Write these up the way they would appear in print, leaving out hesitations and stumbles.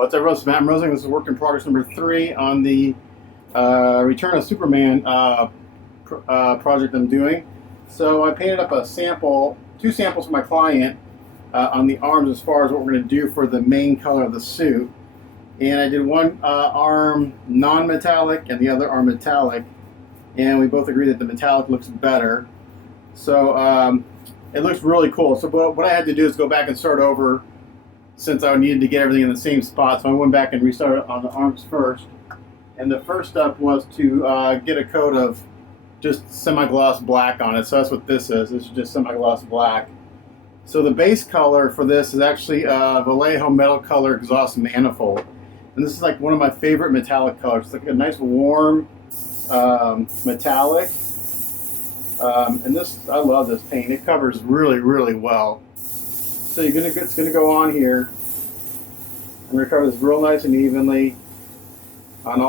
What's up, everyone? Matt Rosing. This is work in progress number 3 on the Return of Superman project I'm doing. So I painted up a sample, 2 samples for my client on the arms as far as what we're going to do for the main color of the suit. And I did one arm non-metallic and the other arm metallic, and we both agree that the metallic looks better. So it looks really cool. So what I had to do is go back and start over, since I needed to get everything in the same spot. So I went back and restarted on the arms first. And the first step was to get a coat of just semi-gloss black on it. So that's what this is. This is just semi-gloss black. So the base color for this is actually Vallejo metal color exhaust manifold. And this is like one of my favorite metallic colors. It's like a nice warm metallic. And this, I love this paint. It covers really, really well. So it's gonna go on here. I'm gonna cover this real nice and evenly on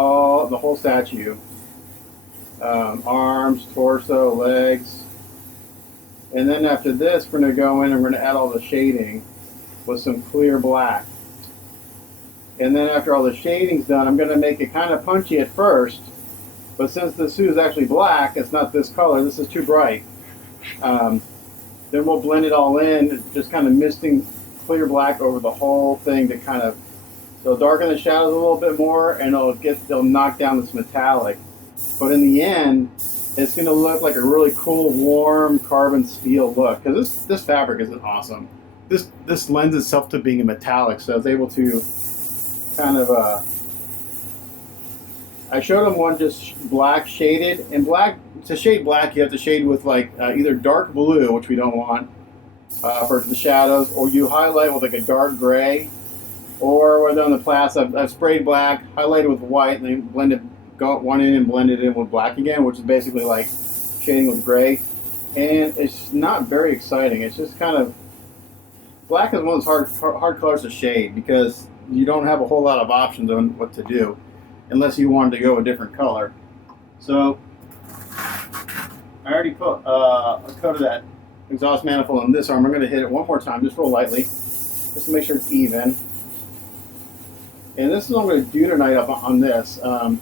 the whole statue. Arms, torso, legs. And then after this, we're gonna go in and we're gonna add all the shading with some clear black. And then after all the shading's done, I'm gonna make it kind of punchy at first. But since the suit is actually black, it's not this color. This is too bright. Then we'll blend it all in, just kind of misting clear black over the whole thing to kind of, so darken the shadows a little bit more, and it'll knock down this metallic. But in the end, it's going to look like a really cool, warm carbon steel look. Because this fabric is awesome. This lends itself to being a metallic, so I was able to kind of. I showed them one just black shaded, and black, to shade black you have to shade with like either dark blue, which we don't want for the shadows, or you highlight with like a dark gray, or whether on the plaits I've sprayed black, highlighted with white, and then got one in and blended it in with black again, which is basically like shading with gray. And it's not very exciting. It's just kind of, black is one of those hard colors to shade because you don't have a whole lot of options on what to do, unless you wanted to go a different color. So I already put a coat of that exhaust manifold on this arm. I'm going to hit it one more time, just real lightly, just to make sure it's even. And this is what I'm going to do tonight up on this. I'm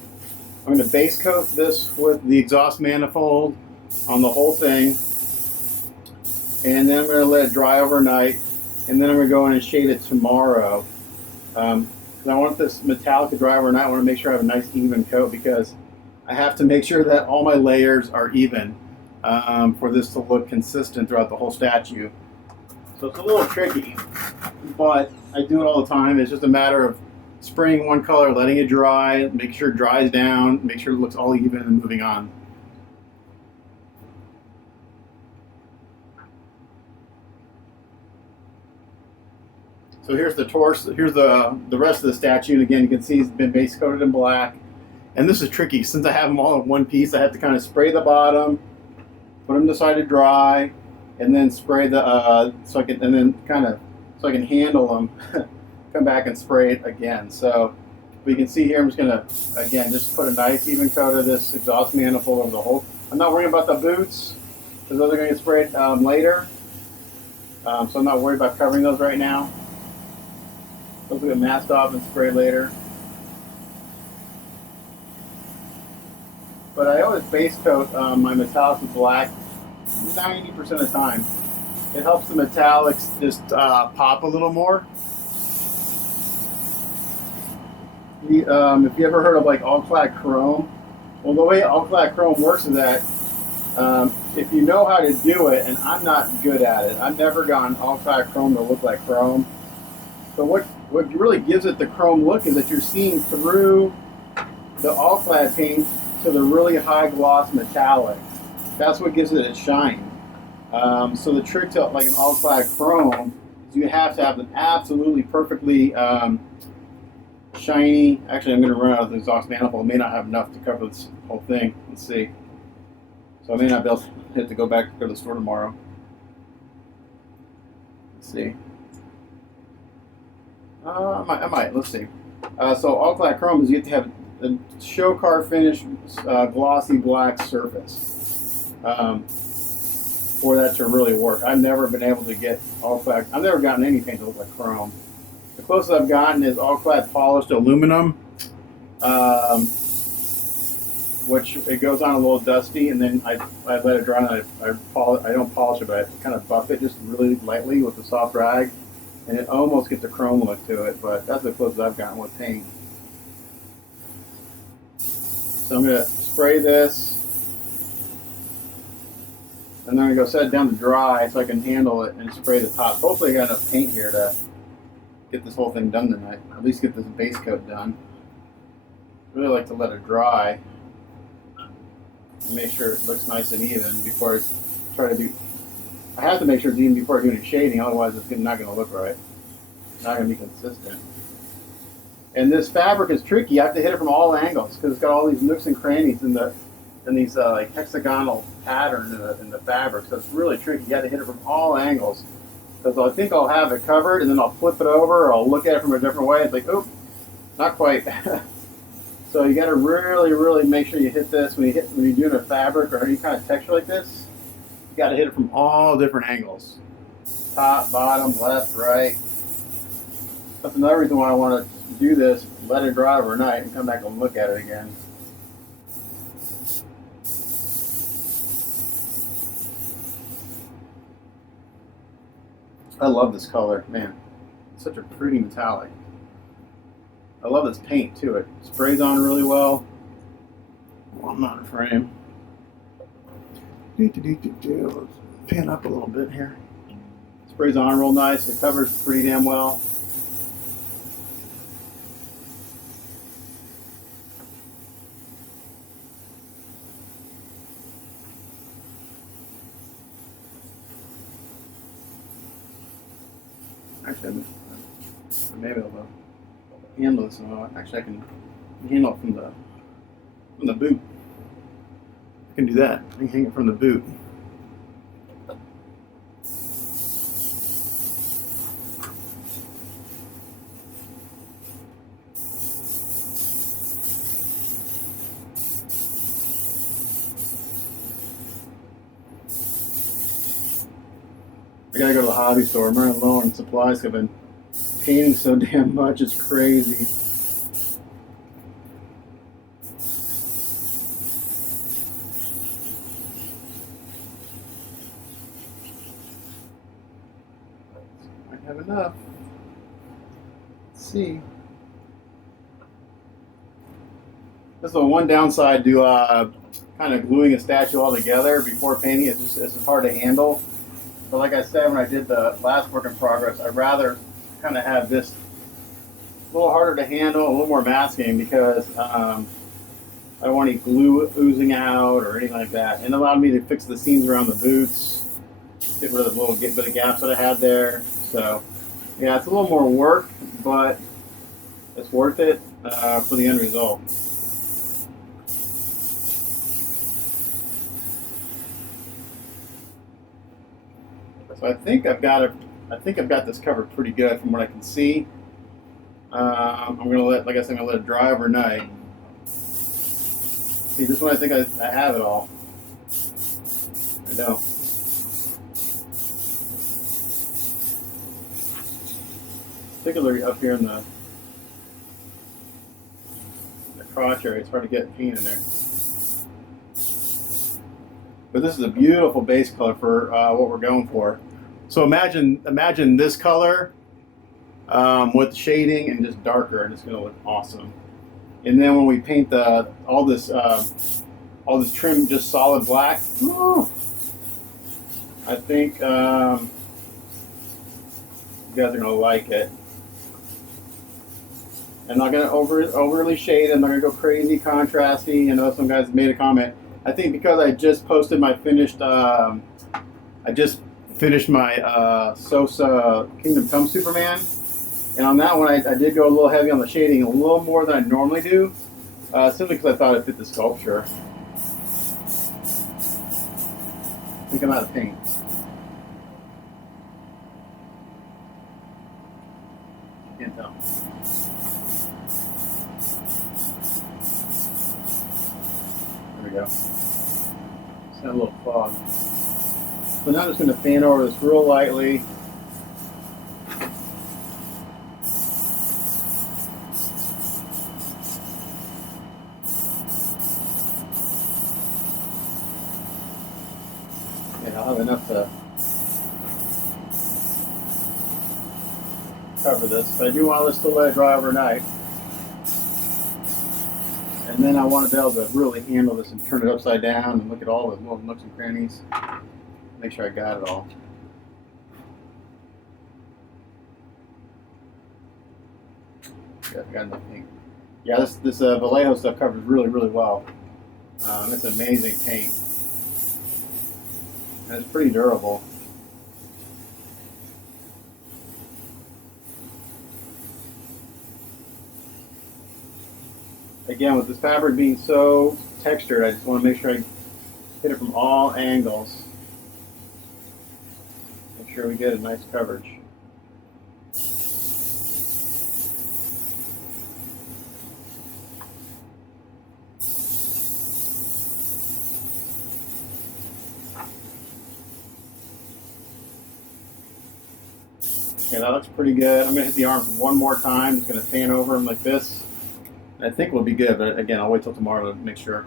going to base coat this with the exhaust manifold on the whole thing. And then I'm going to let it dry overnight. And then I'm going to go in and shade it tomorrow. I want this metallic to dry overnight. I want to make sure I have a nice even coat because I have to make sure that all my layers are even for this to look consistent throughout the whole statue. So it's a little tricky, but I do it all the time. It's just a matter of spraying one color, letting it dry, make sure it dries down, make sure it looks all even, and moving on. So here's the torso, here's the rest of the statue, and again you can see it's been base coated in black. And this is tricky, since I have them all in one piece, I have to kind of spray the bottom, put them aside to dry, and then spray the, so I can handle them, come back and spray it again. So we can see here, I'm just gonna, again, just put a nice even coat of this exhaust manifold over the whole. I'm not worrying about the boots, because those are gonna get sprayed later. So I'm not worried about covering those right now. Those will get masked off and sprayed later. But I always base coat my metallics with black 90% of the time. It helps the metallics just pop a little more. If you ever heard of like all-clad chrome, well, the way all-clad chrome works is that if you know how to do it, and I'm not good at it, I've never gotten all-clad chrome to look like chrome. So what really gives it the chrome look is that you're seeing through the all-clad paint to the really high gloss metallic. That's what gives it its shine. So the trick to like an all-clad chrome is you have to have an absolutely perfectly shiny. Actually, I'm going to run out of the exhaust manifold. I may not have enough to cover this whole thing. Let's see. So I may not be able to have to go back to the store tomorrow. Let's see. I might. Let's see. So all-clad chrome is you have to have a show car finish glossy black surface for that to really work. I've never been able to get all-clad. I've never gotten any paint to look like chrome. closest I've gotten is all-clad polished aluminum, which it goes on a little dusty, and then I let it dry, and I don't polish it, but I kind of buff it just really lightly with a soft rag, and it almost gets a chrome look to it, but that's the closest I've gotten with paint. So I'm going to spray this, and then I'm going to go set it down to dry so I can handle it and spray the top. Hopefully I got enough paint here to get this whole thing done tonight, at least get this base coat done. I really like to let it dry and make sure it looks nice and even before I try to do. I have to make sure it's even before I do any shading, otherwise it's not going to look right. It's not going to be consistent. And this fabric is tricky. You have to hit it from all angles because it's got all these nooks and crannies in these like hexagonal patterns in the fabric. So it's really tricky. You got to hit it from all angles. Because I think I'll have it covered, and then I'll flip it over, or I'll look at it from a different way. It's like, oh, not quite. So you got to really, really make sure you hit this when you're doing a fabric or any kind of texture like this. You got to hit it from all different angles, top, bottom, left, right. That's another reason why I want to do this. Let it dry overnight and come back and look at it again. I love this color, man. It's such a pretty metallic. I love this paint too. It sprays on really well. Well, I'm not in frame. Let's pan up a little bit here. Sprays on real nice. It covers pretty damn well. Actually, maybe I'll handle this. Actually, I can handle it from the boot. I can do that. I can hang it from the boot. I gotta go to the hobby store. I'm running low on supplies. I've been painting so damn much, it's crazy. I have enough. Let's see. That's the one downside to kind of gluing a statue all together before painting. It's just hard to handle. But like I said, when I did the last work in progress, I'd rather kind of have this a little harder to handle, a little more masking, because I don't want any glue oozing out or anything like that. And it allowed me to fix the seams around the boots, get rid of the little bit of gaps that I had there. So yeah, it's a little more work, but it's worth it for the end result. So I think I've got this covered pretty good from what I can see. I'm gonna let it dry overnight. See, this one I think I have it all. I don't. Particularly up here in the crotch area, it's hard to get paint in there. But this is a beautiful base color for what we're going for. So imagine this color with shading and just darker, and it's going to look awesome. And then when we paint all this trim just solid black, I think you guys are going to like it. I'm not going to overly shade. I'm not going to go crazy contrasty. I know some guys made a comment. I think because I just posted my finished Sosa Kingdom Come Superman, and on that one I did go a little heavy on the shading, a little more than I normally do, simply because I thought it fit the sculpture. I think I'm out of paint. Can't tell. There we go. It's got a little clog. So now I'm just going to fan over this real lightly. I'll have enough to cover this, but I do want to still let it dry overnight. And then I want to be able to really handle this and turn it upside down and look at all the little nooks and crannies. Make sure I got it all. Yeah, I got enough ink. Yeah, this Vallejo stuff covers really well. It's amazing paint. And it's pretty durable. Again, with this fabric being so textured, I just want to make sure I hit it from all angles. Make sure we get a nice coverage. Okay, that looks pretty good. I'm going to hit the arms one more time. Just going to fan over them like this. I think we'll be good, but again, I'll wait till tomorrow to make sure.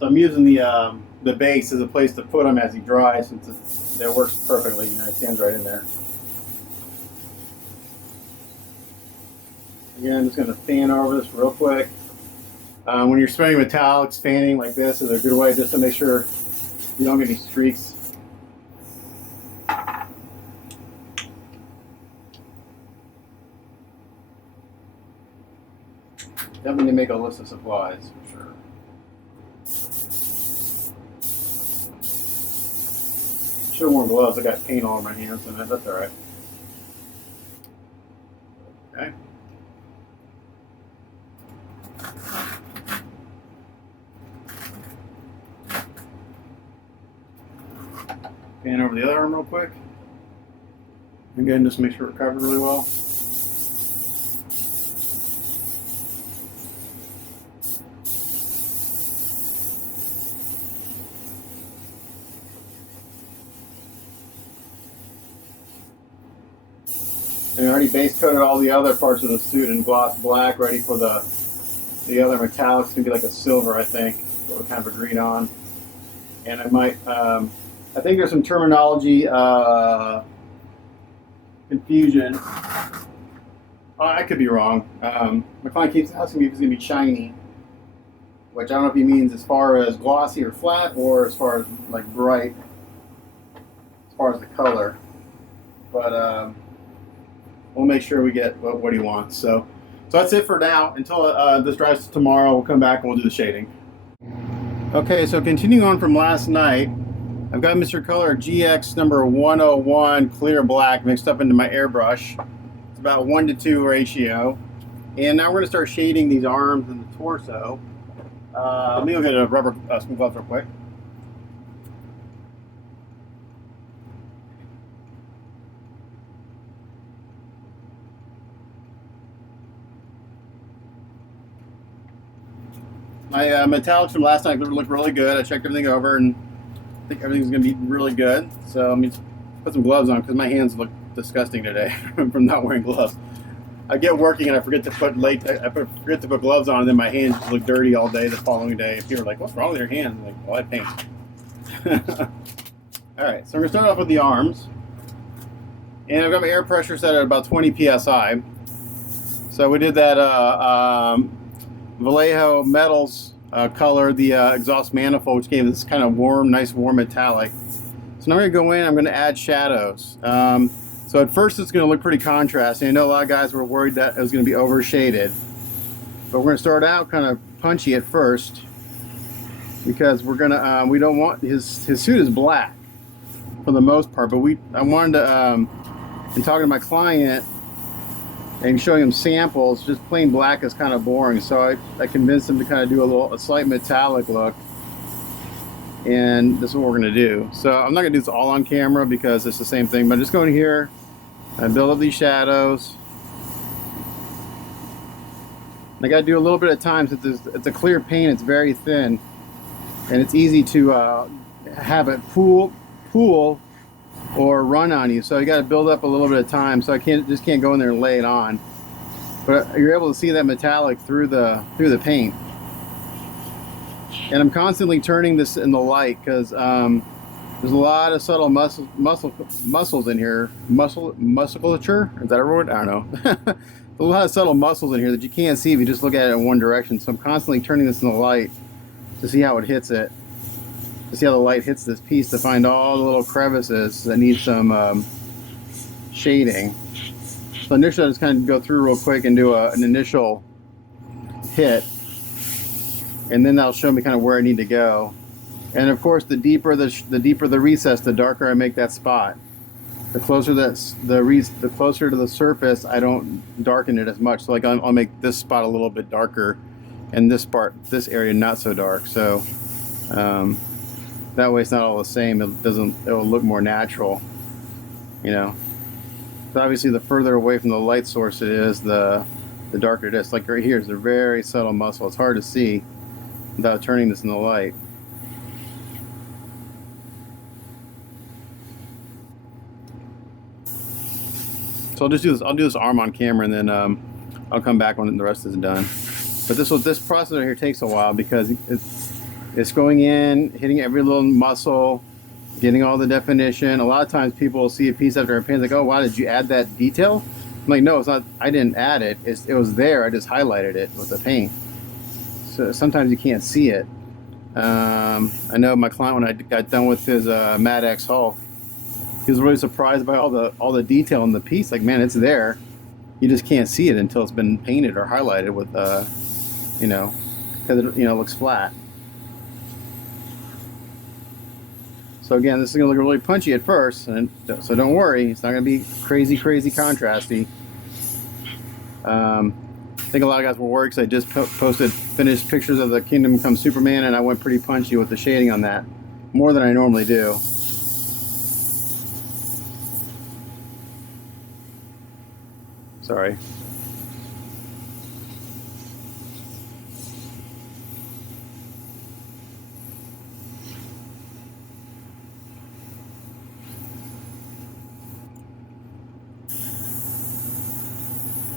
So I'm using the base as a place to put them as he dries, since it works perfectly. You know, it stands right in there. Again, I'm just going to fan over this real quick. When you're spraying metallics, fanning like this is a good way just to make sure you don't get any streaks. Definitely make a list of supplies for sure. Should have worn gloves. I got paint all on my hands, and that's all right. Okay. Fan over the other arm real quick. Again, just make sure we're covered really well. And we already base coated all the other parts of the suit in gloss black, ready for the other metallics. It's gonna be like a silver, I think, what we kind of agreed on. And I might, I think there's some terminology confusion. I could be wrong. My client keeps asking me if it's gonna be shiny, which I don't know if he means as far as glossy or flat, or as far as like bright, as far as the color. But we'll make sure we get what he wants. So that's it for now. Until this dries tomorrow, we'll come back and we'll do the shading. Okay, so continuing on from last night, I've got Mr. Color GX number 101 clear black mixed up into my airbrush. It's about 1:2 ratio. And now we're going to start shading these arms and the torso. Let me go get a rubber some gloves real quick. My metallics from last night look really good. I checked everything over, and I think everything's going to be really good. So let me put some gloves on because my hands look disgusting today from not wearing gloves. I get working and I forget to put latex. I forget to put gloves on, and then my hands look dirty all day the following day. People are like, "What's wrong with your hands?" I'm like, "Well, I paint." All right, so we're gonna start off with the arms, and I've got my air pressure set at about 20 psi. So we did that Vallejo metals color, the exhaust manifold, which gave this kind of warm, nice warm metallic. So now we're gonna go in. I'm gonna add shadows. So at first it's going to look pretty contrasting. I know a lot of guys were worried that it was going to be overshaded. But we're going to start out kind of punchy at first, because we're going to, we don't want, his suit is black for the most part, but I wanted to, in talking to my client and showing him samples, just plain black is kind of boring. So I convinced him to kind of do a slight metallic look. And this is what we're going to do. So I'm not going to do this all on camera because it's the same thing, but I'm just going here and build up these shadows. I got to do a little bit at times. It's a clear paint, it's very thin, and it's easy to have it pool or run on you. So you got to build up a little bit of time. So I just can't go in there and lay it on. But you're able to see that metallic through the paint. And I'm constantly turning this in the light because there's a lot of subtle muscles in here. Musculature? Is that a word? I don't know. A lot of subtle muscles in here that you can't see if you just look at it in one direction. So I'm constantly turning this in the light to see how it hits it. To see how the light hits this piece to find all the little crevices that need some shading. So initially I just kind of go through real quick and do an initial hit. And then that'll show me kind of where I need to go. And of course, the deeper the recess, the darker I make that spot. The closer the closer to the surface, I don't darken it as much. So like I'll make this spot a little bit darker, and this area not so dark. So that way it's not all the same. It will look more natural, you know. So obviously, the further away from the light source it is, the darker it is. Like right here is a very subtle muscle. It's hard to see without turning this in the light. So I'll just do this. I'll do this arm on camera, and then I'll come back when the rest is done. But this process right here takes a while because it's going in, hitting every little muscle, getting all the definition. A lot of times people will see a piece after a paint, like, oh wow, did you add that detail? I'm like, no, it's not. I didn't add it. It was there. I just highlighted it with the paint. So sometimes you can't see it. I know my client, when I got done with his Mad X Hulk, he was really surprised by all the detail in the piece. Like, man, it's there. You just can't see it until it's been painted or highlighted with, you know, because it, looks flat. So again, this is going to look really punchy at first, and so don't worry, it's not going to be crazy contrasty. I think a lot of guys were worried because I just posted finished pictures of the Kingdom Come Superman, and I went pretty punchy with the shading on that, more than I normally do. Sorry.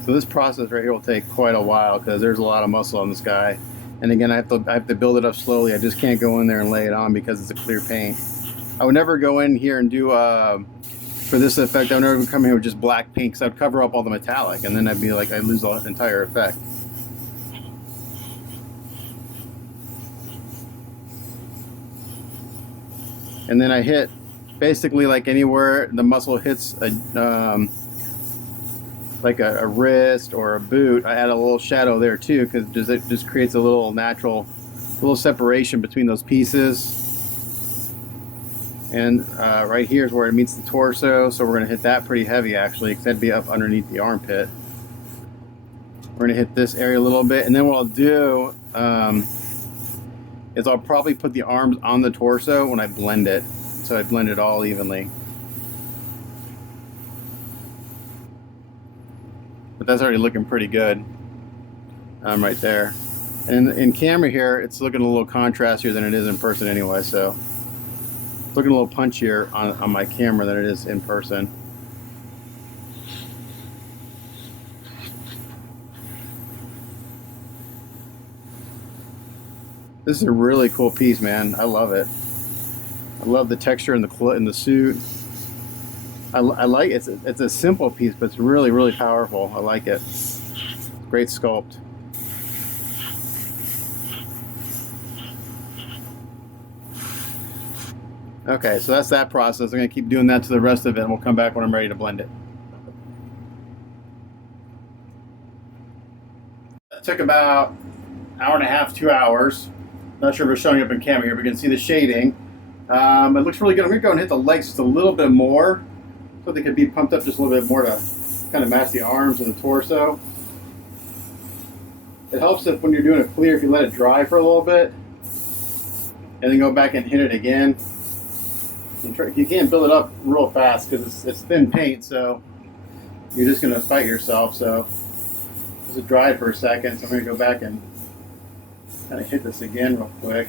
So this process right here will take quite a while because there's a lot of muscle on this guy. And again, I have to build it up slowly. I just can't go in there and lay it on because it's a clear paint. I would never go in here and do, for this effect, I would never come here with just black paint because I'd cover up all the metallic, and then I'd be like, I'd lose the entire effect. And then I hit basically like anywhere the muscle hits like a wrist or a boot, I add a little shadow there too, because it just creates a little natural separation between those pieces. And right here is where it meets the torso, so we're going to hit that pretty heavy actually, because that'd be up underneath the armpit. We're going to hit this area a little bit, and then what I'll do is I'll probably put the arms on the torso when I blend it, so I blend it all evenly. But that's already looking pretty good right there. And in camera here, it's looking a little contrastier than it is in person anyway, so it's looking a little punchier on my camera than it is in person. This is a really cool piece, man. I love it. I love the texture in the suit. I like it. It's a simple piece, but it's really powerful. I like it. Great sculpt. Okay, so that's that process. I'm going to keep doing that to the rest of it, and we'll come back when I'm ready to blend it. It took about an hour and a half, 2 hours. Not sure if it's showing up in camera here, but you can see the shading. It looks really good. I'm going to go and hit the legs just a little bit more, so they could be pumped up just a little bit more to kind of match the arms and the torso. It helps if when you're doing it clear, if you let it dry for a little bit, and then go back and hit it again. You can't build it up real fast because it's thin paint, so you're just going to fight yourself. So just it dried for a second, so I'm going to go back and kind of hit this again real quick.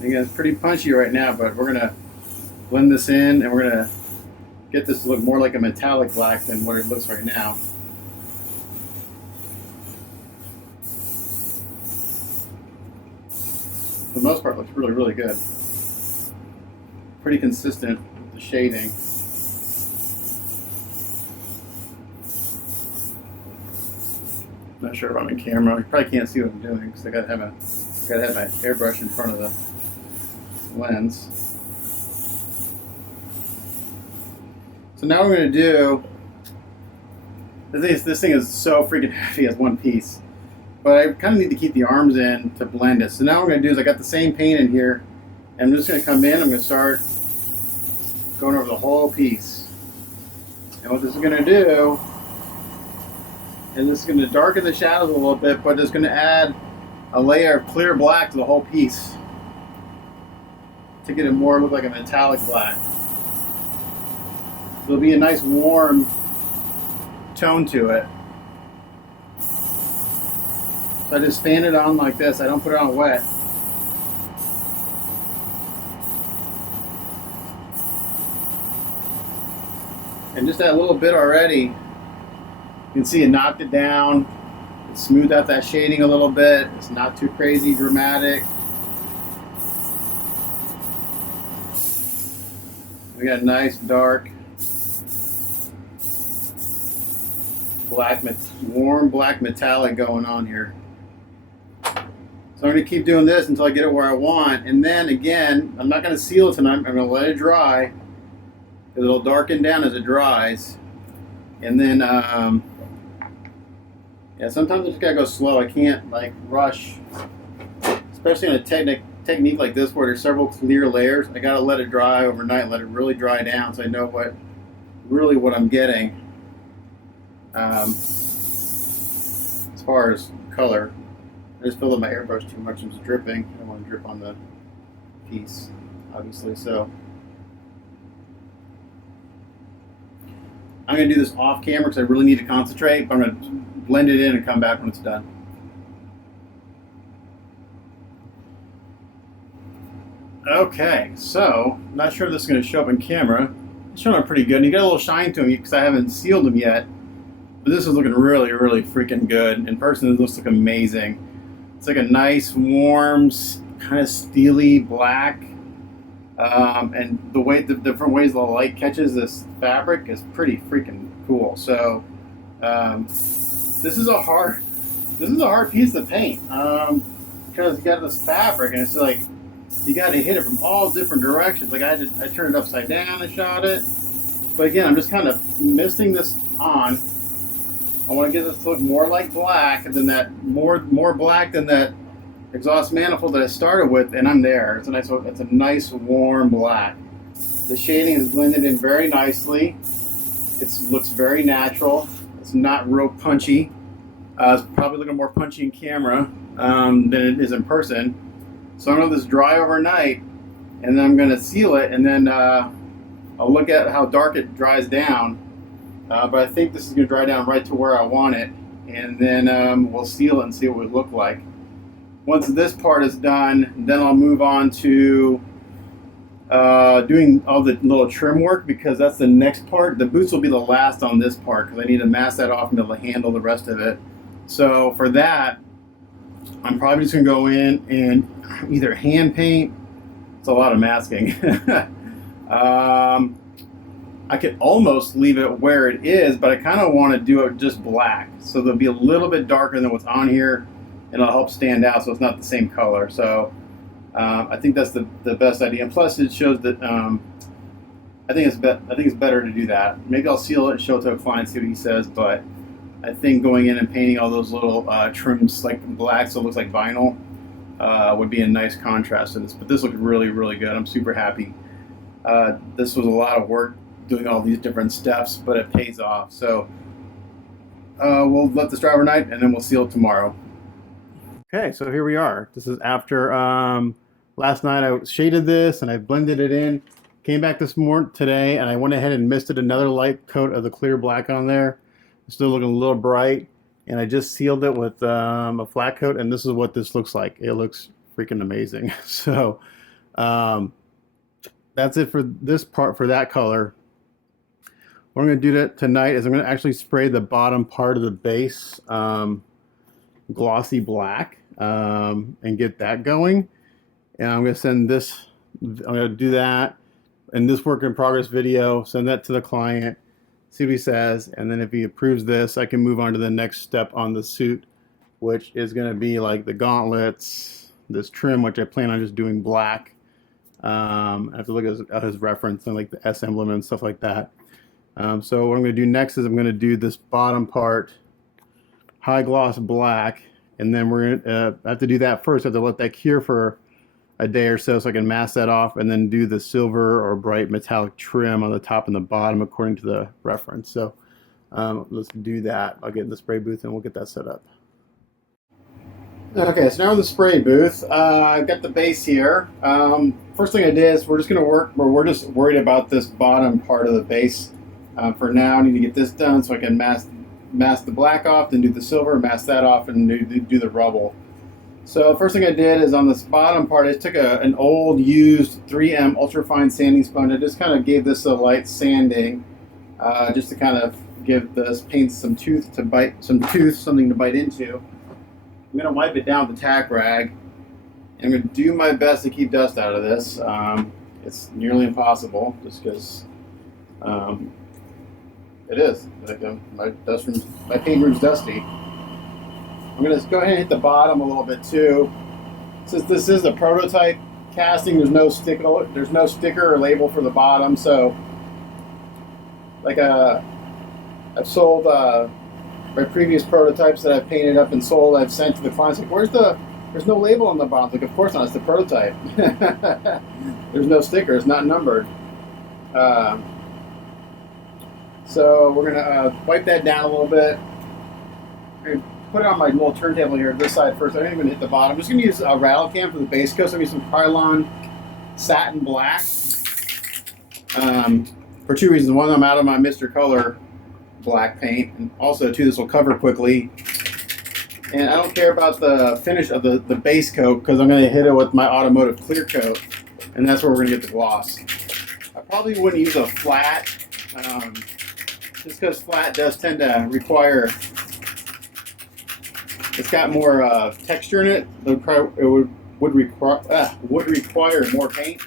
Again, it's pretty punchy right now, but we're gonna blend this in and we're gonna get this to look more like a metallic black than what it looks right now. For the most part, it looks really, really good. Pretty consistent with the shading. Not sure if I'm in camera. You probably can't see what I'm doing because I gotta have my airbrush in front of the lens. So now we're gonna do. This thing is so freaking heavy as one piece, but I kind of need to keep the arms in to blend it. So now what I'm gonna do is I got the same paint in here, and I'm just gonna come in. I'm gonna start going over the whole piece, and what this is gonna do. And this is going to darken the shadows a little bit, but it's going to add a layer of clear black to the whole piece to get it more look like a metallic black. So it'll be a nice warm tone to it. So I just fan it on like this. I don't put it on wet. And just that little bit already, you can see it knocked it down. It smoothed out that shading a little bit. It's not too crazy dramatic. We got a nice dark black, warm black metallic going on here. So I'm going to keep doing this until I get it where I want. And then again, I'm not going to seal it tonight. I'm going to let it dry. It'll darken down as it dries. And then yeah, sometimes I just gotta go slow. I can't like rush, especially in a technique like this where there's several clear layers. I gotta let it dry overnight, let it really dry down, so I know what I'm getting as far as color. I just filled up my airbrush too much. It's dripping. I don't want to drip on the piece, obviously. So I'm gonna do this off camera because I really need to concentrate. But I'm gonna blend it in and come back when it's done. Okay, so not sure if this is going to show up in camera. It's showing up pretty good. And you got a little shine to them because I haven't sealed them yet. But this is looking really, really freaking good. In person, this looks amazing. It's like a nice, warm, kind of steely black. And the different ways the light catches this fabric is pretty freaking cool. So this is a hard piece to paint because you got this fabric and it's like you got to hit it from all different directions. Like I turned it upside down and shot it, but again I'm just kind of misting this on. I want to get this to look more like black and then that more black than that exhaust manifold that I started with, and I'm there. It's a nice warm black. The shading is blended in very nicely. It looks very natural. It's not real punchy. It's probably looking more punchy in camera than it is in person. So I'm going to let this dry overnight, and then I'm going to seal it, and then I'll look at how dark it dries down. But I think this is going to dry down right to where I want it, and then we'll seal it and see what it would look like. Once this part is done, then I'll move on to doing all the little trim work because that's the next part. The boots will be the last on this part because I need to mask that off and be able to handle the rest of it. So for that, I'm probably just going to go in and either hand paint. It's a lot of masking. I could almost leave it where it is, but I kind of want to do it just black. So they'll be a little bit darker than what's on here, and it'll help stand out so it's not the same color. So I think that's the best idea. And plus, it shows that I think it's better to do that. Maybe I'll seal it and show it to a client, see what he says. But I think going in and painting all those little trims like black so it looks like vinyl would be a nice contrast to this. But this looks really, really good. I'm super happy. This was a lot of work doing all these different steps, but it pays off. So we'll let this dry overnight and then we'll seal it tomorrow. Okay, so here we are. This is after last night I shaded this and I blended it in. Came back this morning today and I went ahead and misted another light coat of the clear black on there. It's still looking a little bright, and I just sealed it with a flat coat, and this is what this looks like. It looks freaking amazing. So That's it for this part, for that color. What I'm going to do tonight is I'm going to actually spray the bottom part of the base glossy black and get that going. And I'm going to send this, I'm going to do that in this work in progress video, send that to the client, see what he says, and then if he approves this, I can move on to the next step on the suit, which is going to be like the gauntlets, this trim, which I plan on just doing black. I have to look at his reference and like the S emblem and stuff like that. So what I'm going to do next is I'm going to do this bottom part high gloss black, and then we're going to have to do that first. I have to let that cure for a day or so I can mask that off, and then do the silver or bright metallic trim on the top and the bottom according to the reference. So let's do that. I'll get in the spray booth and we'll get that set up. Okay, so now in the spray booth, I've got the base here. First thing I did is we're just worried about this bottom part of the base. For now, I need to get this done so I can mask the black off, then do the silver, mask that off, and do the rubble. So first thing I did is on this bottom part, I took an old used 3M ultrafine sanding sponge. I just kind of gave this a light sanding, just to kind of give this paint some tooth to bite, something to bite into. I'm going to wipe it down with a tack rag. I'm going to do my best to keep dust out of this. It's nearly impossible, just because it is. Like, my paint room's dusty. I'm going to go ahead and hit the bottom a little bit too. Since this is a prototype casting, there's no sticker or label for the bottom. So, like I've sold my previous prototypes that I've painted up and sold. I've sent to the clients like, there's no label on the bottom. Like, of course not. It's the prototype. There's no sticker. It's not numbered. So we're gonna wipe that down a little bit. Put it on my little turntable here, this side first. I'm not even hit the bottom. I'm just gonna use a rattle can for the base coat. So I'm gonna use some Krylon satin black. For two reasons. One, I'm out of my Mr. Color black paint, and also two, this will cover quickly. And I don't care about the finish of the base coat because I'm gonna hit it with my automotive clear coat, and that's where we're gonna get the gloss. I probably wouldn't use a flat, just because flat does tend to require. It's got more texture in it. It would require more paint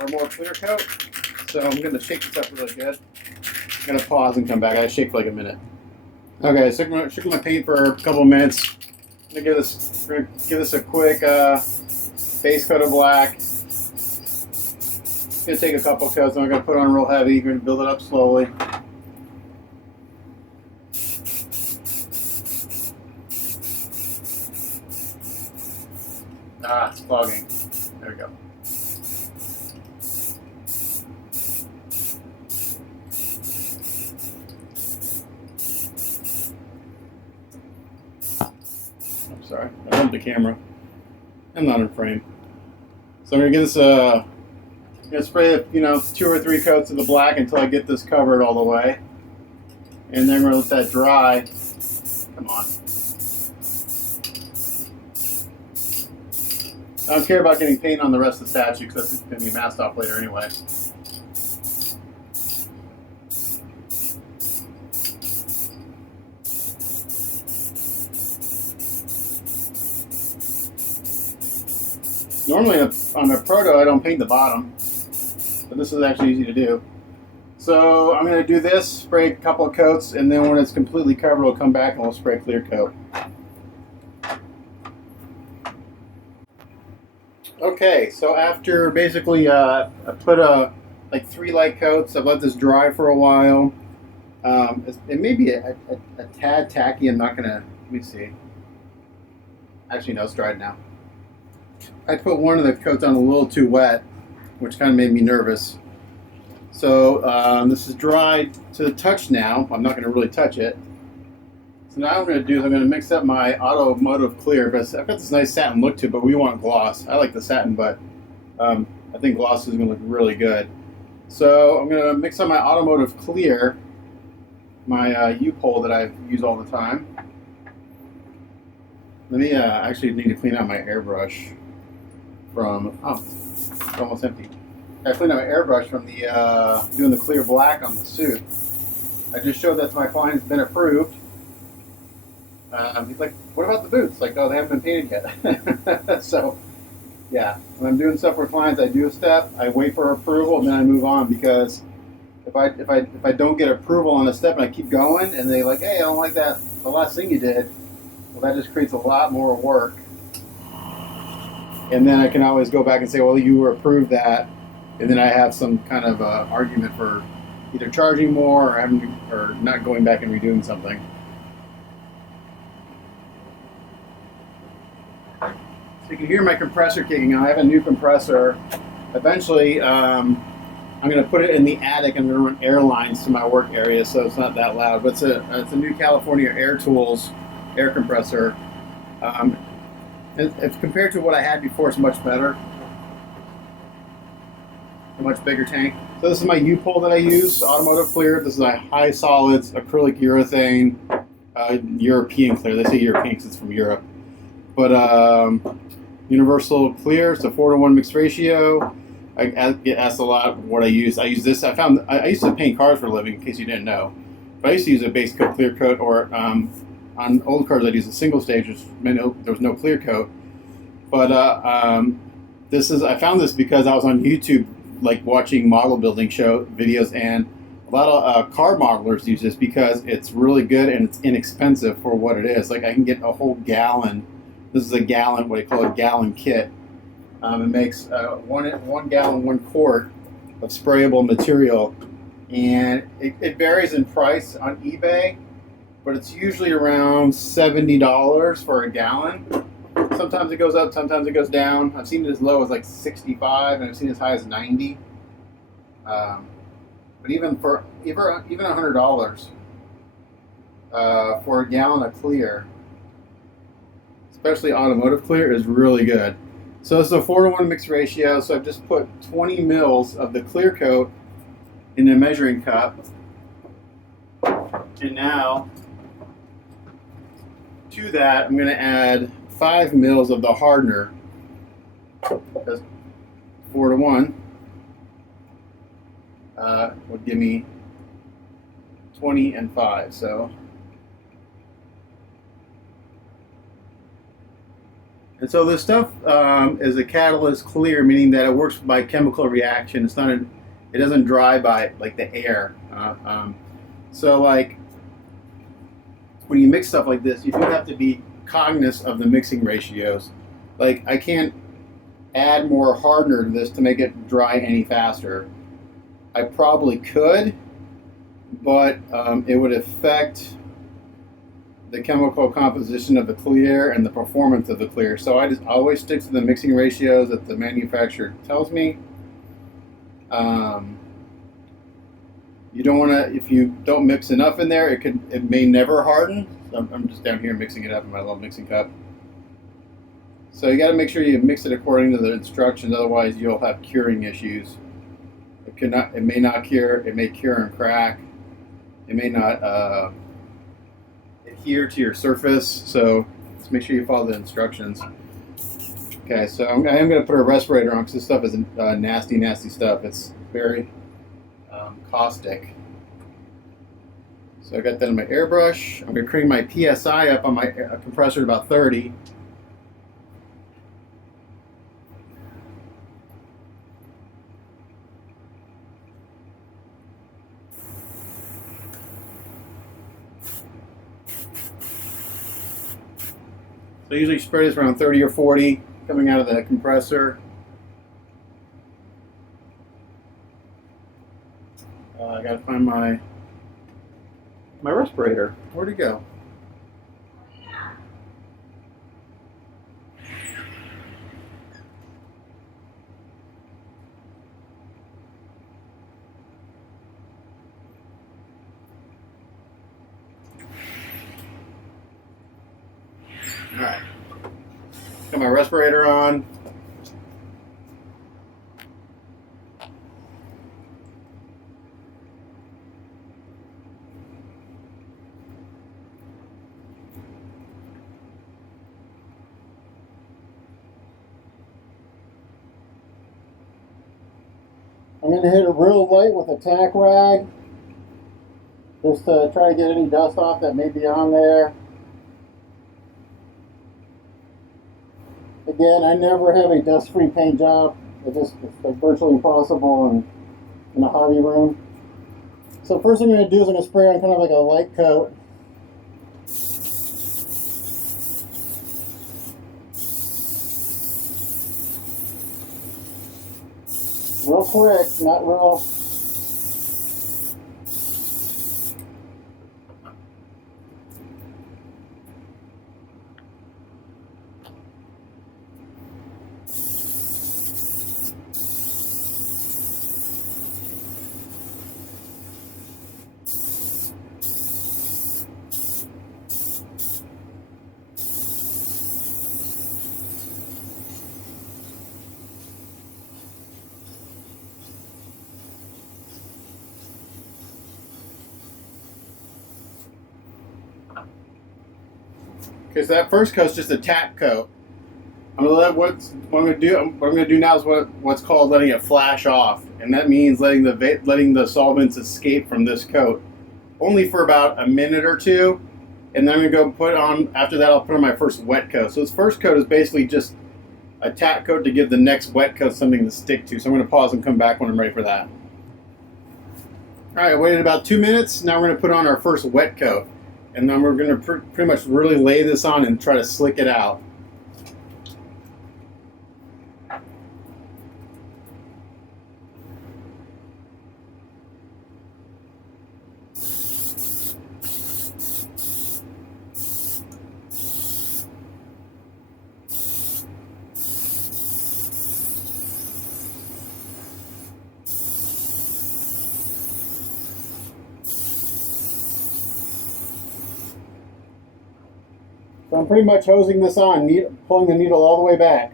or more clear coat. So I'm going to shake this up really good. I'm going to pause and come back. I shake for like a minute. Okay, so I'm going to shake my paint for a couple minutes. I'm going to give this a quick base coat of black. It's going to take a couple coats. I'm going to put it on real heavy. You're going to build it up slowly. It's clogging. There we go. I'm sorry, I bumped the camera. I'm not in frame. So I'm gonna give this I'm gonna spray it, 2 or 3 coats of the black until I get this covered all the way, and then we're gonna let that dry. Come on. I don't care about getting paint on the rest of the statue because that's going to be masked off later anyway. Normally on a proto I don't paint the bottom, but this is actually easy to do. So I'm going to do this, spray a couple of coats, and then when it's completely covered we'll come back and we'll spray clear coat. Okay, so after basically I put like 3 light coats, I've let this dry for a while. It may be a tad tacky. I'm not gonna, let me see. Actually, no, it's dried now. I put one of the coats on a little too wet, which kind of made me nervous. So this is dried to the touch now. I'm not going to really touch it. So now what I'm going to do is I'm going to mix up my automotive clear, because I've got this nice satin look to it, but we want gloss. I like the satin, but I think gloss is going to look really good. So I'm going to mix up my automotive clear, my U-pole that I use all the time. Let me actually need to clean out my airbrush. from, oh, it's almost empty. I cleaned out my airbrush from the doing the clear black on the suit. I just showed that to my client. It's been approved. He's like, what about the boots? Like, oh, they haven't been painted yet. So, yeah, when I'm doing stuff for clients, I do a step, I wait for approval, and then I move on, because if I don't get approval on a step and I keep going, and they like, hey, I don't like that, the last thing you did, well, that just creates a lot more work. And then I can always go back and say, well, you approved that, and then I have some kind of argument for either charging more or not going back and redoing something. So you can hear my compressor kicking on. I have a new compressor. Eventually, I'm going to put it in the attic. I'm going to run air lines to my work area, so it's not that loud. But it's a new California Air Tools air compressor. It's compared to what I had before, it's much better. A much bigger tank. So this is my U-pole that I use, automotive clear. This is a high solids acrylic urethane European clear. They say European because it's from Europe. But universal clear, it's a 4-to-1 mixed ratio. I get asked a lot what I use. I use this. I used to paint cars for a living, in case you didn't know. But I used to use a base coat, clear coat, or on old cars I'd use a single stage, which meant there was no clear coat. But I found this because I was on YouTube, like watching model building show videos, and a lot of car modelers use this because it's really good and it's inexpensive for what it is. Like, I can get a whole gallon. This is a gallon, what they call a gallon kit. It makes 1 gallon, 1 quart of sprayable material, and it varies in price on eBay, but it's usually around $70 for a gallon. Sometimes it goes up, sometimes it goes down. I've seen it as low as like 65, and I've seen it as high as 90. But even $100 for a gallon of clear, especially automotive clear, is really good. So it's a 4-to-1 mixed ratio. So I've just put 20 mils of the clear coat in a measuring cup, and now to that I'm going to add 5 mils of the hardener. Because 4-to-1 would give me 20 and 5. So. And so this stuff is a catalyst clear, meaning that it works by chemical reaction. It doesn't dry by like the air. So like when you mix stuff like this, you do have to be cognizant of the mixing ratios. Like, I can't add more hardener to this to make it dry any faster. I probably could, but it would affect the chemical composition of the clear and the performance of the clear. So I just always stick to the mixing ratios that the manufacturer tells me. You don't want to, if you don't mix enough in there, it may never harden. So I'm just down here mixing it up in my little mixing cup. So you got to make sure you mix it according to the instructions, otherwise you'll have curing issues. It may not cure. It may cure and crack. It may not adhere to your surface. So just make sure you follow the instructions. Okay, so I am going to put a respirator on because this stuff is nasty, nasty stuff. It's very caustic. So I got that in my airbrush. I'm going to crank my PSI up on my compressor to about 30. So I usually spray this around 30 or 40 coming out of the compressor. I gotta find my respirator. Where'd it go? All right, got my respirator on. I'm going to hit it real light with a tack rag, just to try to get any dust off that may be on there. Again, I never have a dust-free paint job. It's like virtually impossible in a hobby room. So first thing I'm going to do is I'm going to spray on kind of like a light coat. Real quick, not real. Okay, so that first coat's just a tap coat. I'm gonna let what I'm gonna do now is what's called letting it flash off, and that means letting the solvents escape from this coat, only for about a minute or two, and then I'm gonna go put on. After that, I'll put on my first wet coat. So this first coat is basically just a tap coat to give the next wet coat something to stick to. So I'm gonna pause and come back when I'm ready for that. All right, I waited about 2 minutes. Now we're gonna put on our first wet coat. And then we're going to pretty much really lay this on and try to slick it out. So I'm pretty much hosing this on, pulling the needle all the way back.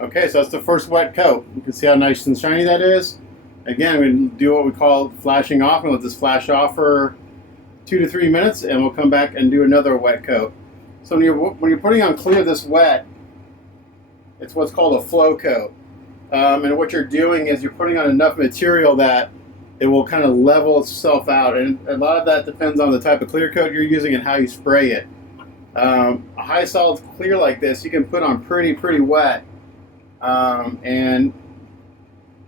Okay, so that's the first wet coat. You can see how nice and shiny that is. Again, we do what we call flashing off, and let this flash off for 2 to 3 minutes, and we'll come back and do another wet coat. So when you're putting on clear this wet, it's what's called a flow coat. And what you're doing is you're putting on enough material that it will kind of level itself out. And a lot of that depends on the type of clear coat you're using and how you spray it. A high solid clear like this, you can put on pretty wet and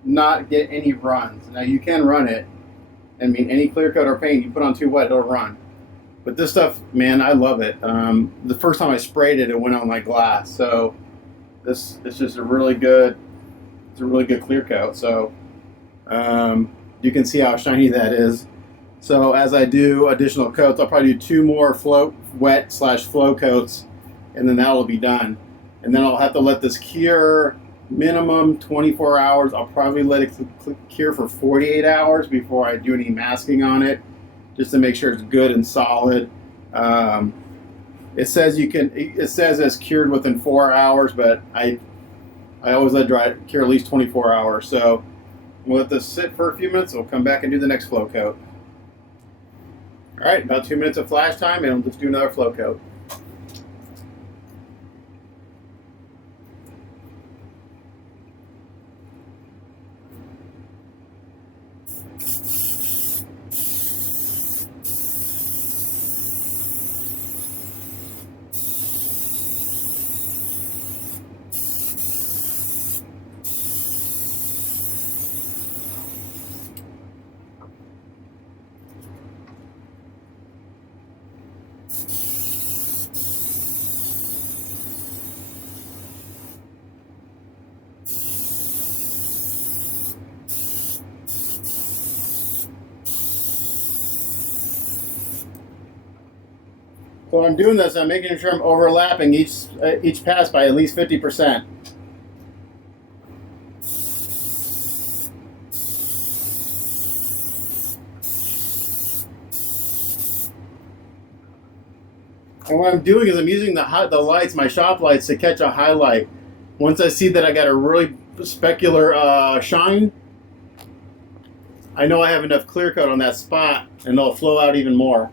not get any runs. Now you can run it. I mean, any clear coat or paint you put on too wet, it'll run. But this stuff, man, I love it. The first time I sprayed it, it went on my glass. So this is just a really good clear coat. So you can see how shiny that is. So as I do additional coats, I'll probably do 2 more wet/flow coats, and then that will be done. And then I'll have to let this cure minimum 24 hours. I'll probably let it cure for 48 hours before I do any masking on it, just to make sure it's good and solid. It says it's cured within 4 hours, but I always let dry cure at least 24 hours. So we'll let this sit for a few minutes. We'll come back and do the next flow coat. All right, about 2 minutes of flash time, and we'll just do another flow coat. So I'm doing this, I'm making sure I'm overlapping each pass by at least 50%. And what I'm doing is I'm using the lights, my shop lights, to catch a highlight. Once I see that I got a really specular shine, I know I have enough clear coat on that spot, and it'll flow out even more.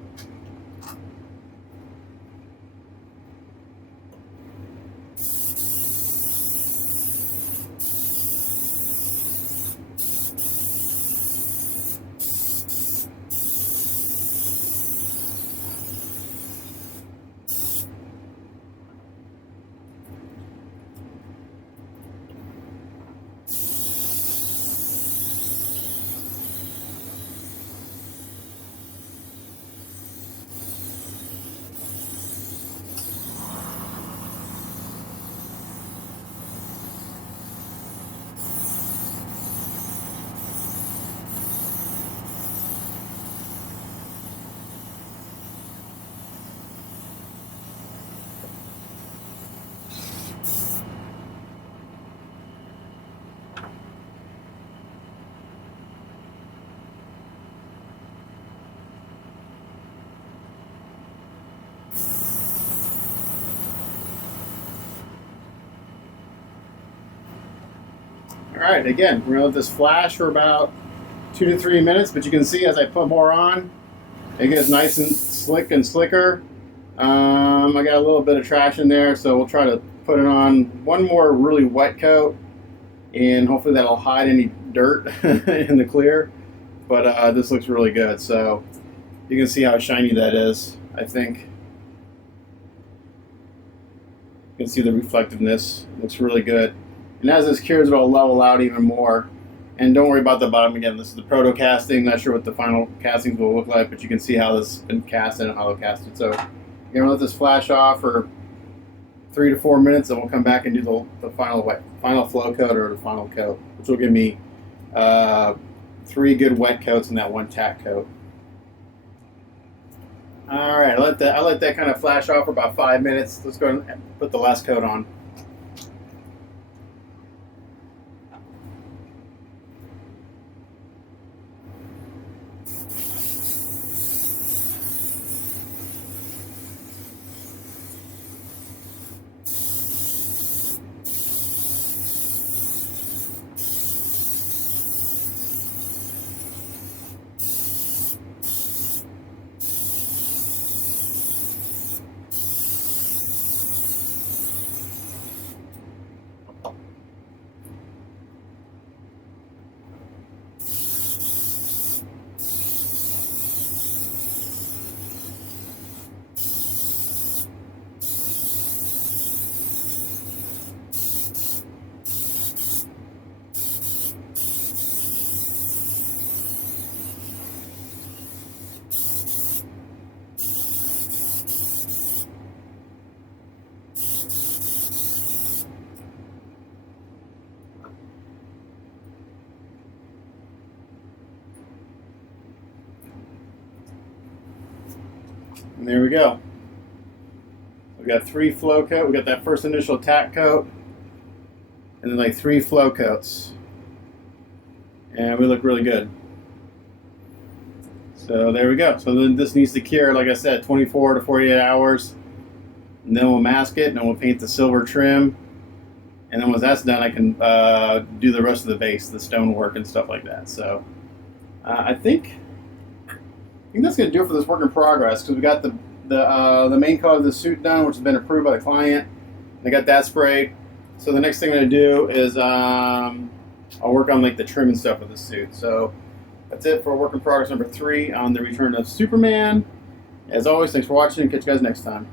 Alright, again, we're going to let this flash for about 2 to 3 minutes, but you can see as I put more on, it gets nice and slick and slicker. I got a little bit of trash in there, so we'll try to put it on one more really wet coat, and hopefully that'll hide any dirt in the clear. But this looks really good, so you can see how shiny that is, I think. You can see the reflectiveness. It looks really good. And as this cures, it'll level out even more. And don't worry about the bottom again. This is the proto casting. Not sure what the final castings will look like, but you can see how this has been cast and how it's casted. So you're gonna let this flash off for 3 to 4 minutes, and we'll come back and do the final flow coat or the final coat, which will give me 3 good wet coats and that 1 tack coat. All right, I let that kind of flash off for about 5 minutes. Let's go and put the last coat on. And there we go. We got 3 flow coat. We got that first initial tack coat, and then like 3 flow coats, and we look really good. So there we go. So then this needs to cure, like I said, 24 to 48 hours, and then we'll mask it, and then we'll paint the silver trim, and then once that's done, I can do the rest of the base, the stonework and stuff like that. So I think that's going to do it for this work in progress, because we got the main color of the suit done, which has been approved by the client. I got that sprayed. So the next thing I'm going to do is I'll work on like the trim and stuff of the suit. So that's it for work in progress number 3 on the Return of Superman. As always, thanks for watching. Catch you guys next time.